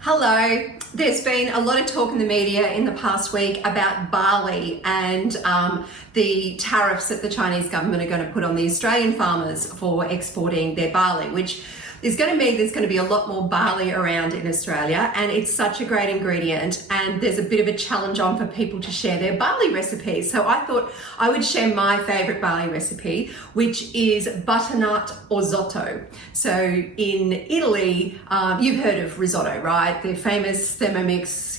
Hello. There's been a lot of talk in the media in the past week about barley and the tariffs that the Chinese government are going to put on the Australian farmers for exporting their barley, which is going to mean there's going to be a lot more barley around in Australia, and it's such a great ingredient, and there's a bit of a challenge on for people to share their barley recipes. So I thought I would share my favorite barley recipe, which is butternut orzotto. So in Italy, you've heard of risotto, right? The famous Thermomix,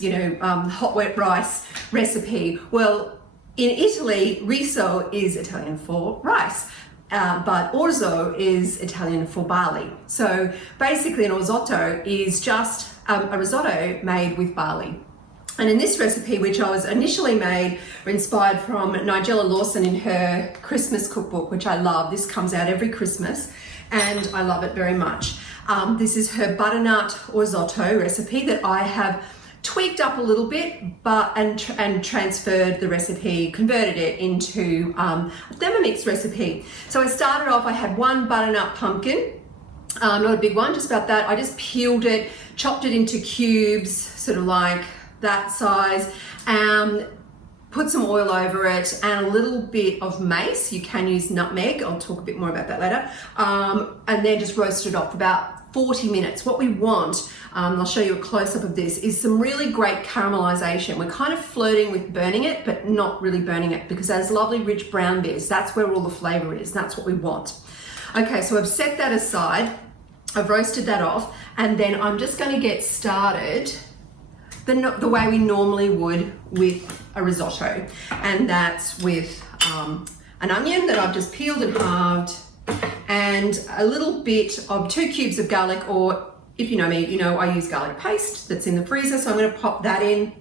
hot wet rice recipe. Well, in Italy, Riso is Italian for rice. But Orzo is Italian for barley. So basically an orzotto is just a risotto made with barley. And in this recipe, which I was initially made or inspired from Nigella Lawson in her Christmas cookbook, which I love. This comes out every Christmas and I love it very much. This is her butternut orzotto recipe that I have tweaked up a little bit, and transferred the recipe, converted it into a Thermomix recipe. So I started off, I had one butternut pumpkin, not a big one, just about that. I just peeled it, chopped it into cubes, sort of like that size, put some oil over it and a little bit of mace. You can use nutmeg, I'll talk a bit more about that later, and then just roast it off for about 40 minutes. What we want, I'll show you a close-up of this, is some really great caramelization. We're kind of flirting with burning it, but not really burning it, because those lovely rich brown bits, that's where all the flavor is. That's what we want. Okay, so I've set that aside. I've roasted that off, and then I'm just going to get started the way we normally would with a risotto, and that's with an onion that I've just peeled and halved, and a little bit of 2 cubes of garlic, or if you know me, you know I use garlic paste that's in the freezer, so I'm going to pop that in,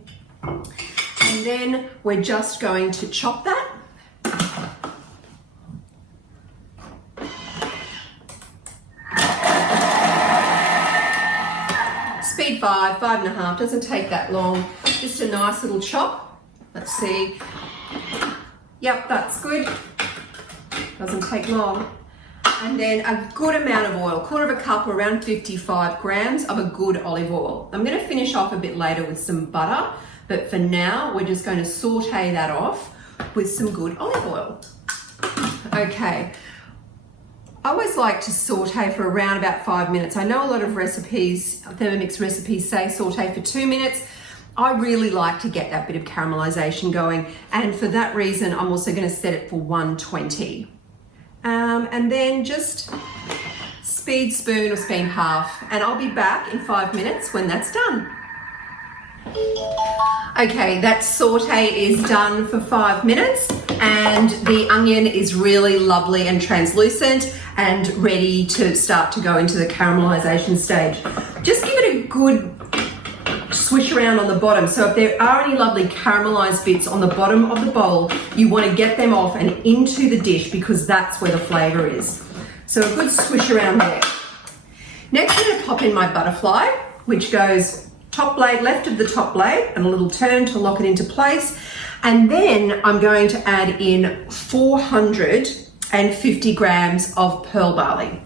and then we're just going to chop that. Speed 5.5, doesn't take that long, just a nice little chop. Let's see, yep, that's good, doesn't take long. And then a good amount of oil, 1/4 cup, or around 55 grams of a good olive oil. I'm going to finish off a bit later with some butter, but for now we're just going to saute that off with some good olive oil. Okay, I always like to saute for around about 5 minutes. I know a lot of recipes, Thermomix recipes, say saute for 2 minutes. I really like to get that bit of caramelization going, and for that reason I'm also going to set it for 120. And then just speed spoon or speed half, and I'll be back in 5 minutes when that's done. Okay, that saute is done for 5 minutes, and the onion is really lovely and translucent and ready to start to go into the caramelization stage. Just give it a good swish around on the bottom. So if there are any lovely caramelized bits on the bottom of the bowl, you want to get them off and into the dish, because that's where the flavor is. So a good swish around there. Next I'm going to pop in my butterfly, which goes top blade, left of the top blade, and a little turn to lock it into place. And then I'm going to add in 450 grams of pearl barley.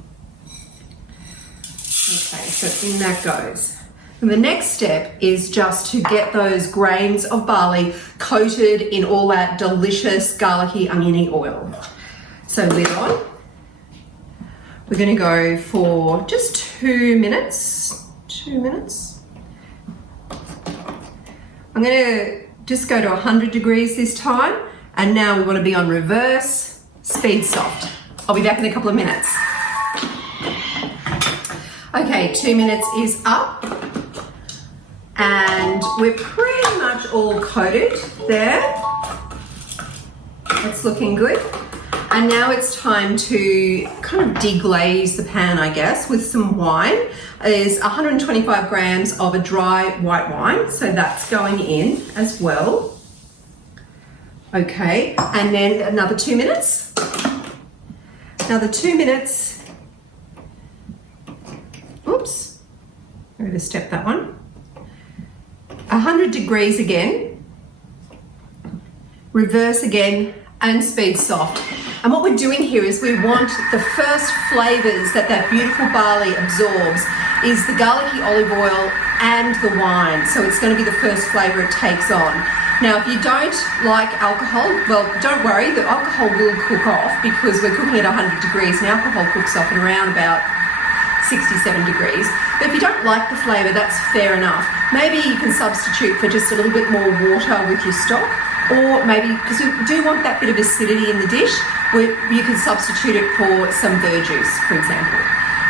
Okay, so in that goes. And the next step is just to get those grains of barley coated in all that delicious garlicky oniony oil. So lid on. We're going to go for just 2 minutes. 2 minutes. I'm going to just go to 100 degrees this time, and now we want to be on reverse, speed soft. I'll be back in a couple of minutes. Okay, 2 minutes is up. And we're pretty much all coated there. It's looking good. And now it's time to kind of deglaze the pan, I guess, with some wine. There's 125 grams of a dry white wine, so that's going in as well. Okay, and then another 2 minutes. Another 2 minutes. Oops, I'm going to step that one. 100 degrees again, reverse again, and speed soft. And what we're doing here is we want the first flavors that beautiful barley absorbs is the garlicky olive oil and the wine. So it's going to be the first flavour it takes on. Now, if you don't like alcohol, well, don't worry, the alcohol will cook off because we're cooking at 100 degrees and alcohol cooks off at around about 67 degrees. But if you don't like the flavour, that's fair enough. Maybe you can substitute for just a little bit more water with your stock, or maybe, because we do want that bit of acidity in the dish, you can substitute it for some verjuice, for example.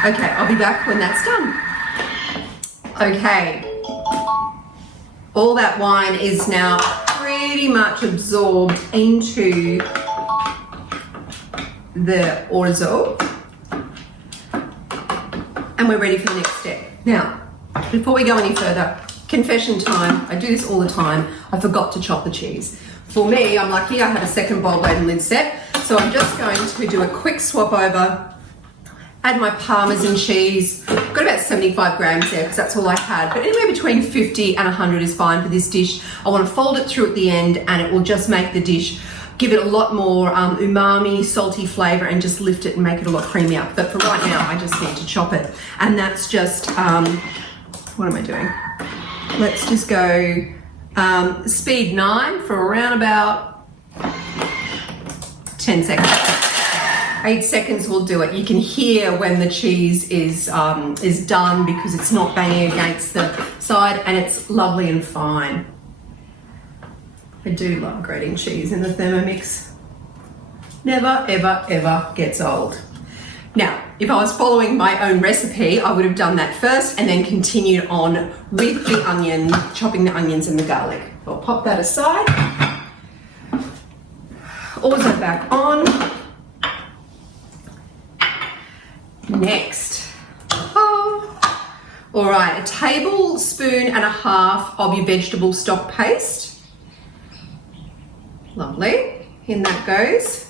Okay, I'll be back when that's done. Okay, all that wine is now pretty much absorbed into the orzo, and we're ready for the next step. Now, before we go any further, confession time. I do this all the time. I forgot to chop the cheese. For me, I'm lucky I have a second bowl blade and lid set, so I'm just going to do a quick swap over, add my parmesan cheese. I've got about 75 grams there because that's all I had, but anywhere between 50 and 100 is fine for this dish. I want to fold it through at the end and it will just make the dish, give it a lot more umami, salty flavour, and just lift it and make it a lot creamier. But for right now, I just need to chop it. And that's just, what am I doing? Let's just go speed 9 for around about 10 seconds. 8 seconds will do it. You can hear when the cheese is done because it's not banging against the side and it's lovely and fine. I do love grating cheese in the Thermomix. Never, ever, ever gets old. Now, if I was following my own recipe, I would have done that first and then continued on with the onion, chopping the onions and the garlic. I'll pop that aside. Orzo back on. Next. All right, a tablespoon and a half of your vegetable stock paste. Lovely, in that goes.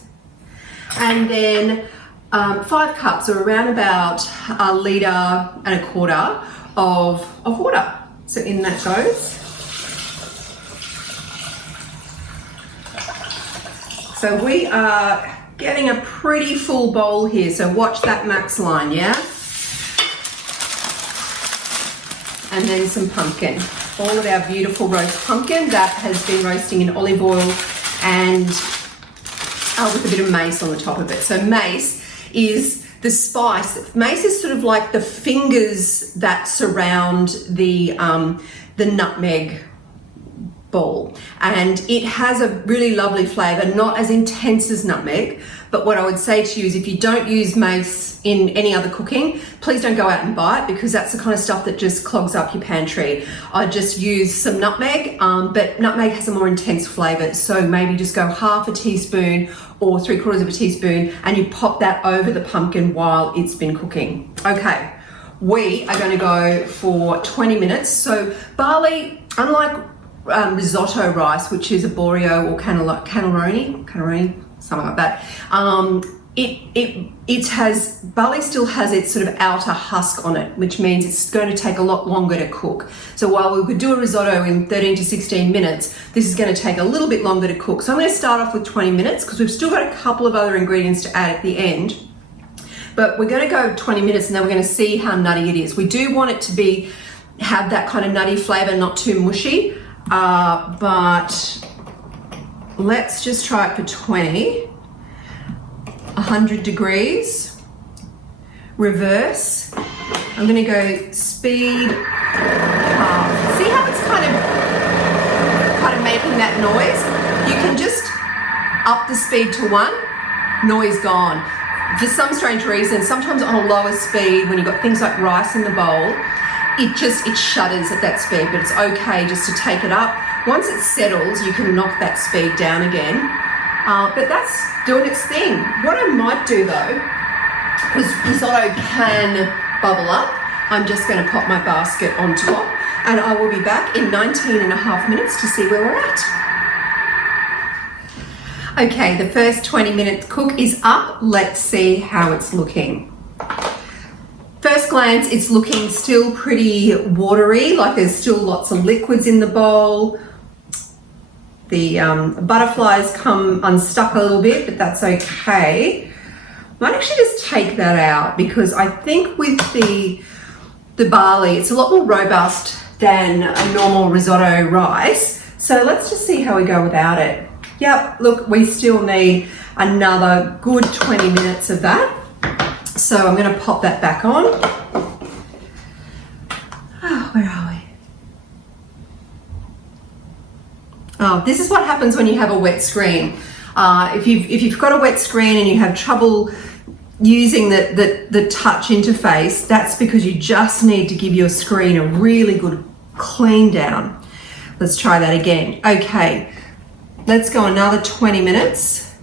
And then 5 cups, or around about 1.25 litres of water. So in that goes. So we are getting a pretty full bowl here, so watch that max line, yeah? And then some pumpkin. All of our beautiful roast pumpkin that has been roasting in olive oil and with a bit of mace on the top of it. So mace is the spice. Mace is sort of like the fingers that surround the nutmeg ball, and it has a really lovely flavour, not as intense as nutmeg. But what I would say to you is if you don't use mace in any other cooking, please don't go out and buy it because that's the kind of stuff that just clogs up your pantry. I just use some nutmeg, but nutmeg has a more intense flavour, so maybe just go half a teaspoon or 3/4 of a teaspoon and you pop that over the pumpkin while it's been cooking. Okay, we are going to go for 20 minutes. So barley, unlike risotto rice, which is a borio or cannelloni, something like that. Barley still has its sort of outer husk on it, which means it's going to take a lot longer to cook. So while we could do a risotto in 13 to 16 minutes, this is going to take a little bit longer to cook. So I'm going to start off with 20 minutes because we've still got a couple of other ingredients to add at the end. But we're going to go 20 minutes and then we're going to see how nutty it is. We do want it to have that kind of nutty flavour, not too mushy. But let's just try it for 20, 100 degrees, reverse. I'm going to go speed half. See how it's kind of making that noise? You can just up the speed to 1, noise gone. For some strange reason, sometimes on a lower speed, when you've got things like rice in the bowl, it shudders at that speed, but it's okay just to take it up. Once it settles, you can knock that speed down again. But that's doing its thing. What I might do though, because risotto can bubble up, I'm just going to pop my basket on top and I will be back in 19.5 minutes to see where we're at. Okay, the first 20-minute cook is up. Let's see how it's looking. First glance, it's looking still pretty watery, like there's still lots of liquids in the bowl. The butterflies come unstuck a little bit, but that's okay. I might actually just take that out because I think with the the barley. It's a lot more robust than a normal risotto rice. So let's just see how we go without it. Yep, look, we still need another good 20 minutes of that. So I'm going to pop that back on. Oh, where are we? Oh, this is what happens when you have a wet screen. If you've got a wet screen and you have trouble using the touch interface, that's because you just need to give your screen a really good clean down. Let's try that again. Okay, let's go another 20 minutes.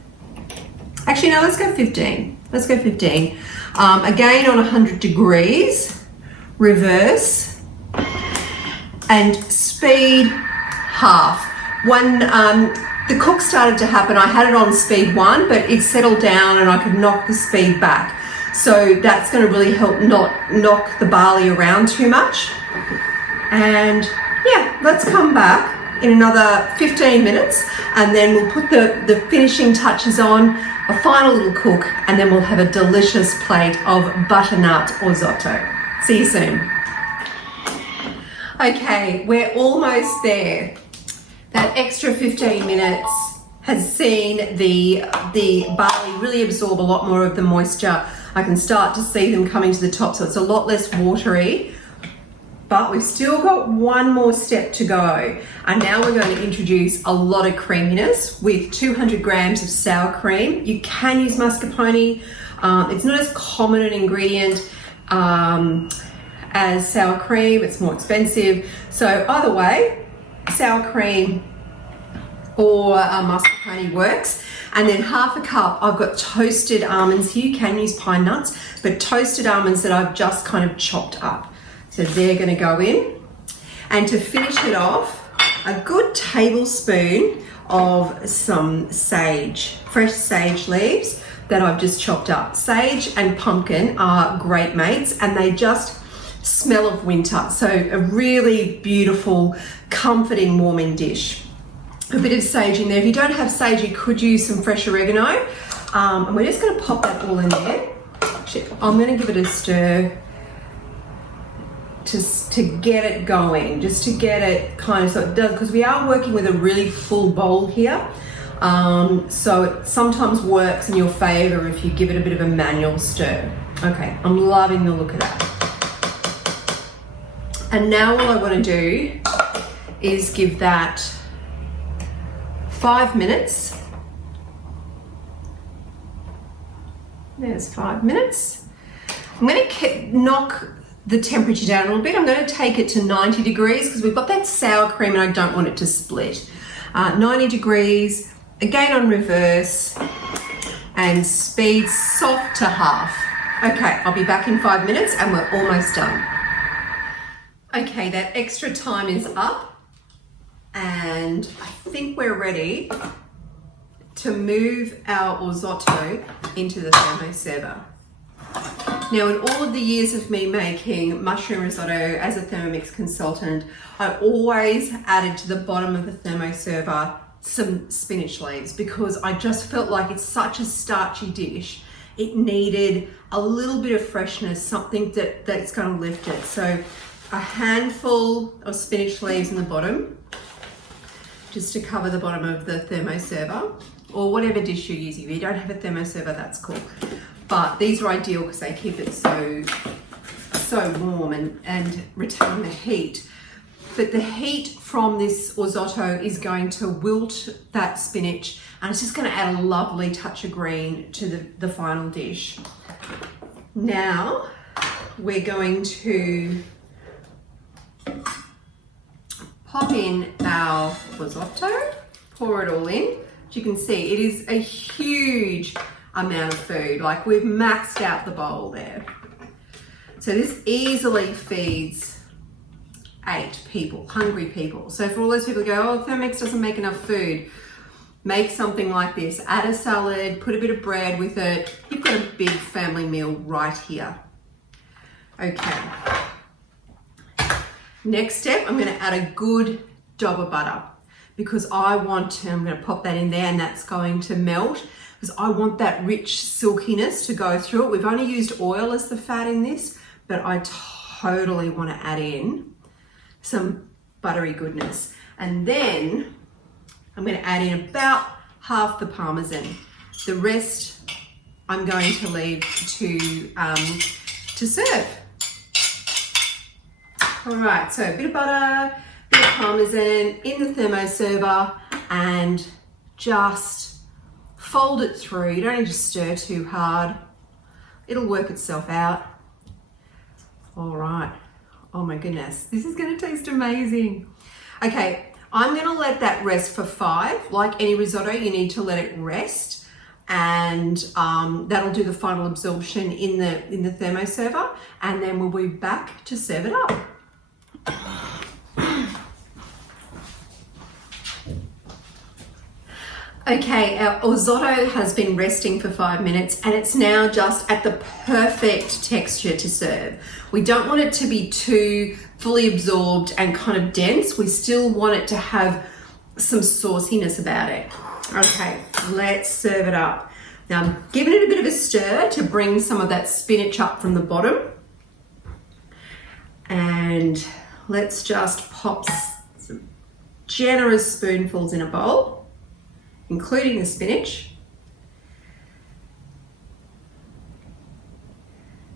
Actually, no, let's go 15. Let's go 15. Again on 100 degrees, reverse, and speed half. When the cook started to happen, I had it on speed 1, but it settled down and I could knock the speed back. So that's going to really help not knock the barley around too much. And yeah, let's come back in another 15 minutes and then we'll put the finishing touches on, a final little cook, and then we'll have a delicious plate of butternut orzotto. See you soon. Okay, we're almost there. That extra 15 minutes has seen the barley really absorb a lot more of the moisture. I can start to see them coming to the top, so it's a lot less watery. But we've still got one more step to go. And now we're going to introduce a lot of creaminess with 200 grams of sour cream. You can use mascarpone. It's not as common an ingredient as sour cream. It's more expensive. So either way, sour cream or mascarpone works. And then half a cup, I've got toasted almonds here. You can use pine nuts, but toasted almonds that I've just kind of chopped up. So they're going to go in. And to finish it off, a good tablespoon of some sage, fresh sage leaves that I've just chopped up. Sage and pumpkin are great mates and they just smell of winter. So a really beautiful, comforting, warming dish. A bit of sage in there. If you don't have sage, you could use some fresh oregano. And we're just going to pop that all in there. Actually, I'm going to give it a stir to get it going, just to get it kind of, so it does, because we are working with a really full bowl here. So it sometimes works in your favor if you give it a bit of a manual stir. Okay, I'm loving the look of that. And now all I want to do is give that 5 minutes. There's 5 minutes. I'm going to knock the temperature down a little bit. I'm going to take it to 90 degrees because we've got that sour cream and I don't want it to split. 90 degrees, again on reverse, and speed soft to half. Okay, I'll be back in 5 minutes and we're almost done. Okay, that extra time is up and I think we're ready to move our orzotto into the thermoserver. Now, in all of the years of me making mushroom risotto as a Thermomix consultant, I always added to the bottom of the thermoserver some spinach leaves because I just felt like it's such a starchy dish. It needed a little bit of freshness, something that's going to lift it. So a handful of spinach leaves in the bottom, just to cover the bottom of the thermoserver, or whatever dish you're using. If you don't have a thermoserver, that's cool. But these are ideal because they keep it so warm and retain the heat. But the heat from this orzotto is going to wilt that spinach and it's just going to add a lovely touch of green to the final dish. Now we're going to pop in our orzotto, pour it all in. As you can see, it is a huge amount of food. Like, we've maxed out the bowl there. So this easily feeds 8 people, hungry people. So for all those people who go, oh, Thermomix doesn't make enough food, make something like this. Add a salad, put a bit of bread with it. You've got a big family meal right here. Okay. Next step, I'm going to add a good dob of butter because I'm going to pop that in there and that's going to melt because I want that rich silkiness to go through it. We've only used oil as the fat in this, but I totally want to add in some buttery goodness. And then I'm going to add in about half the parmesan. The rest I'm going to leave to serve. All right, so a bit of butter, a bit of parmesan in the thermoserver, and just fold it through. You don't need to stir too hard. It'll work itself out. All right. Oh my goodness, this is going to taste amazing. Okay, I'm going to let that rest for 5. Like any risotto, you need to let it rest, and that'll do the final absorption in the thermoserver, and then we'll be back to serve it up. Okay, our Orzotto has been resting for 5 minutes, and it's now just at the perfect texture to serve. We don't want it to be too fully absorbed and kind of dense. We still want it to have some sauciness about it. Okay, let's serve it up. Now I'm giving it a bit of a stir to bring some of that spinach up from the bottom. And let's just pop some generous spoonfuls in a bowl, including the spinach.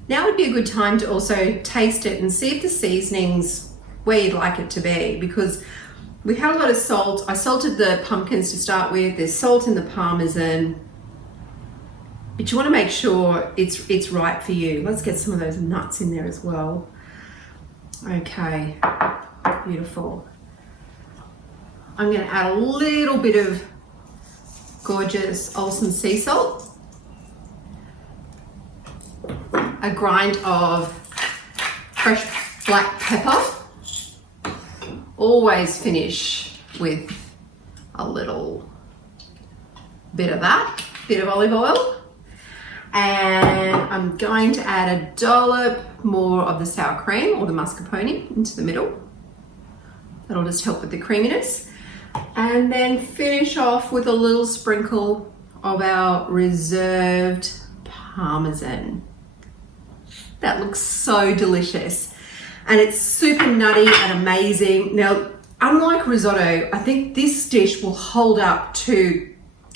Now would be a good time to also taste it and see if the seasoning's where you'd like it to be, because we had a lot of salt. I salted the pumpkins to start with. There's salt in the parmesan, but you want to make sure it's right for you. Let's get some of those nuts in there as well. Okay, beautiful. I'm going to add a little bit of gorgeous Alston sea salt, a grind of fresh black pepper. Always finish with a little bit of that, bit of olive oil. And I'm going to add a dollop more of the sour cream or the mascarpone into the middle. That'll just help with the creaminess. And then finish off with a little sprinkle of our reserved parmesan. That looks so delicious. And it's super nutty and amazing. Now, unlike risotto, I think this dish will hold up to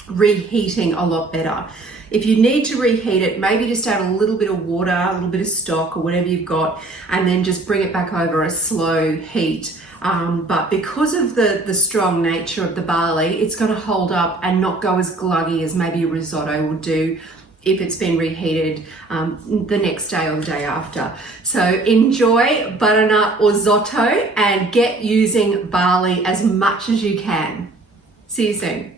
reheating a lot better. If you need to reheat it, maybe just add a little bit of water, a little bit of stock or whatever you've got, and then just bring it back over a slow heat. But because of the strong nature of the barley, it's going to hold up and not go as gluggy as maybe a risotto would do if it's been reheated the next day or the day after. So enjoy butternut orzotto and get using barley as much as you can. See you soon.